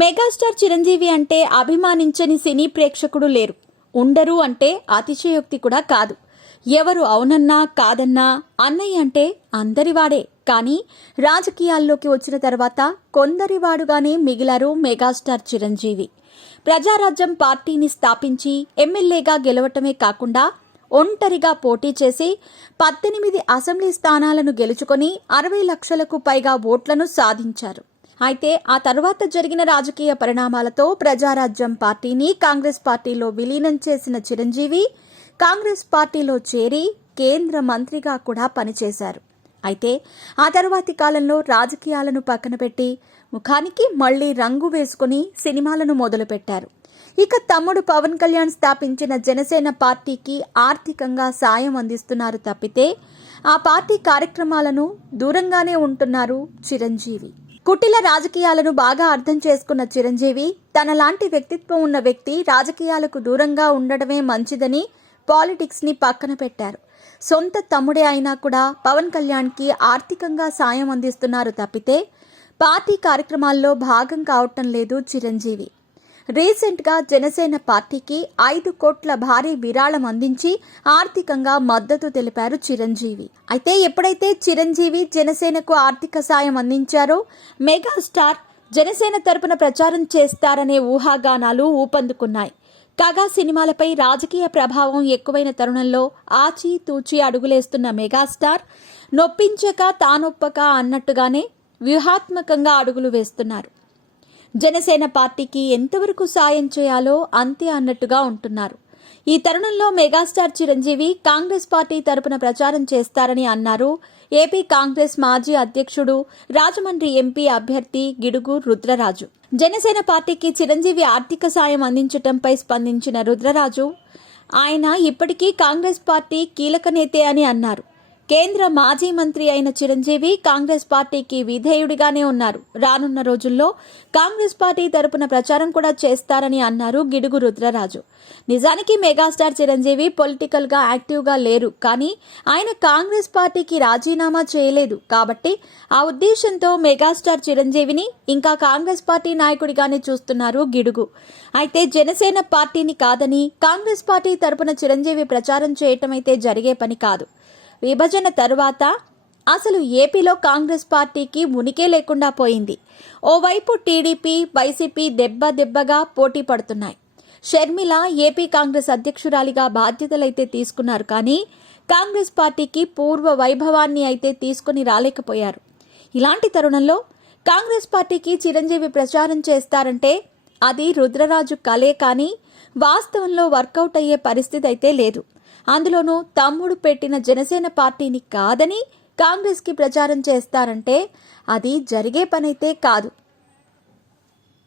Megastar Chiranjeevi అంటే అభిమానించని సినీ ప్రేక్షకుడు లేరు, ఉండరు అంటే అతిశయోక్తి కూడా కాదు. ఎవరు అవునన్నా కాదన్నా అన్నయ్య అంటే అందరివాడే. కానీ రాజకీయాల్లోకి వచ్చిన తర్వాత కొందరివాడుగానే మిగిలారు మెగాస్టార్ చిరంజీవి. ప్రజారాజ్యం పార్టీని స్థాపించి ఎమ్మెల్యేగా గెలవటమే కాకుండా ఒంటరిగా పోటీ చేసి 18 అసెంబ్లీ స్థానాలను గెలుచుకొని 60 లక్షలకు పైగా ఓట్లను సాధించారు. అయితే ఆ తర్వాత జరిగిన రాజకీయ పరిణామాలతో ప్రజారాజ్యం పార్టీని కాంగ్రెస్ పార్టీలో విలీనం చేసిన చిరంజీవి కాంగ్రెస్ పార్టీలో చేరి కేంద్ర మంత్రిగా కూడా పనిచేశారు. అయితే ఆ తర్వాతి కాలంలో రాజకీయాలను పక్కన పెట్టి ముఖానికి మళ్లీ రంగు వేసుకుని సినిమాలను మొదలుపెట్టారు. ఇక తమ్ముడు పవన్ కళ్యాణ్ స్థాపించిన జనసేన పార్టీకి ఆర్థికంగా సాయం అందిస్తున్నారు తప్పితే ఆ పార్టీ కార్యక్రమాలను దూరంగానే ఉంటున్నారు చిరంజీవి. కుటిల రాజకీయాలను బాగా అర్థం చేసుకున్న చిరంజీవి తనలాంటి వ్యక్తిత్వం ఉన్న వ్యక్తి రాజకీయాలకు దూరంగా ఉండడమే మంచిదని పాలిటిక్స్ ని పక్కన పెట్టారు. సొంత తమ్ముడే అయినా కూడా పవన్ కళ్యాణ్కి ఆర్థికంగా సాయం అందిస్తున్నారు తప్పితే పార్టీ కార్యక్రమాల్లో భాగం కావటం లేదు చిరంజీవి. రీసెంట్గా జనసేన పార్టీకి 5 కోట్ల భారీ విరాళం అందించి ఆర్థికంగా మద్దతు తెలిపారు చిరంజీవి. అయితే ఎప్పుడైతే చిరంజీవి జనసేనకు ఆర్థిక సాయం అందించారో మెగాస్టార్ జనసేన తరపున ప్రచారం చేస్తారనే ఊహాగానాలు ఊపందుకున్నాయి. కాగా సినిమాలపై రాజకీయ ప్రభావం ఎక్కువైన తరుణంలో ఆచితూచి అడుగులేస్తున్న మెగాస్టార్ నొప్పించక తానొప్పక అన్నట్టుగానే వ్యూహాత్మకంగా అడుగులు వేస్తున్నారు. జనసేన పార్టీకి ఎంతవరకు సాయం చేయాలో అంతే అన్నట్టుగా ఉంటున్నారు. ఈ తరుణంలో మెగాస్టార్ చిరంజీవి కాంగ్రెస్ పార్టీ తరపున ప్రచారం చేస్తారని అన్నారు ఏపీ కాంగ్రెస్ మాజీ అధ్యక్షుడు రాజమండ్రి ఎంపీ అభ్యర్థి గిడుగు రుద్రరాజు. జనసేన పార్టీకి చిరంజీవి ఆర్థిక సాయం అందించడంపై స్పందించిన రుద్రరాజు ఆయన ఇప్పటికీ కాంగ్రెస్ పార్టీ కీలక నేతే అని అన్నారు. కేంద్ర మాజీ మంత్రి అయిన చిరంజీవి కాంగ్రెస్ పార్టీకి విధేయుడిగానే ఉన్నారు. రానున్న రోజుల్లో కాంగ్రెస్ పార్టీ తరపున ప్రచారం కూడా చేస్తారని అన్నారు గిడుగు రుద్రరాజు. నిజానికి మెగాస్టార్ చిరంజీవి పొలిటికల్ గా యాక్టివ్ గా లేరు, కానీ ఆయన కాంగ్రెస్ పార్టీకి రాజీనామా చేయలేదు కాబట్టి ఆ ఉద్దేశంతో మెగాస్టార్ చిరంజీవిని ఇంకా కాంగ్రెస్ పార్టీ నాయకుడిగానే చూస్తున్నారు గిడుగు. అయితే జనసేన పార్టీని కాదని కాంగ్రెస్ పార్టీ తరపున చిరంజీవి ప్రచారం చేయటం అయితే జరిగే పని కాదు. విభజన తరువాత అసలు ఏపీలో కాంగ్రెస్ పార్టీకి ఉనికే లేకుండా పోయింది. ఓవైపు టీడీపీ వైసీపీ దెబ్బగా పోటీ పడుతున్నాయి. షర్మిల ఏపీ కాంగ్రెస్ అధ్యక్షురాలిగా బాధ్యతలైతే తీసుకున్నారు, కానీ కాంగ్రెస్ పార్టీకి పూర్వ వైభవాన్ని అయితే తీసుకుని రాలేకపోయారు. ఇలాంటి తరుణంలో కాంగ్రెస్ పార్టీకి చిరంజీవి ప్రచారం చేస్తారంటే అది రుద్రరాజు కలే, కానీ వాస్తవంలో వర్కౌట్ అయ్యే పరిస్థితి అయితే లేదు. అందులోనూ తమ్ముడు పెట్టిన జనసేన పార్టీని కాదని కాంగ్రెస్కి ప్రచారం చేస్తారంటే అది జరిగే పనైతే కాదు.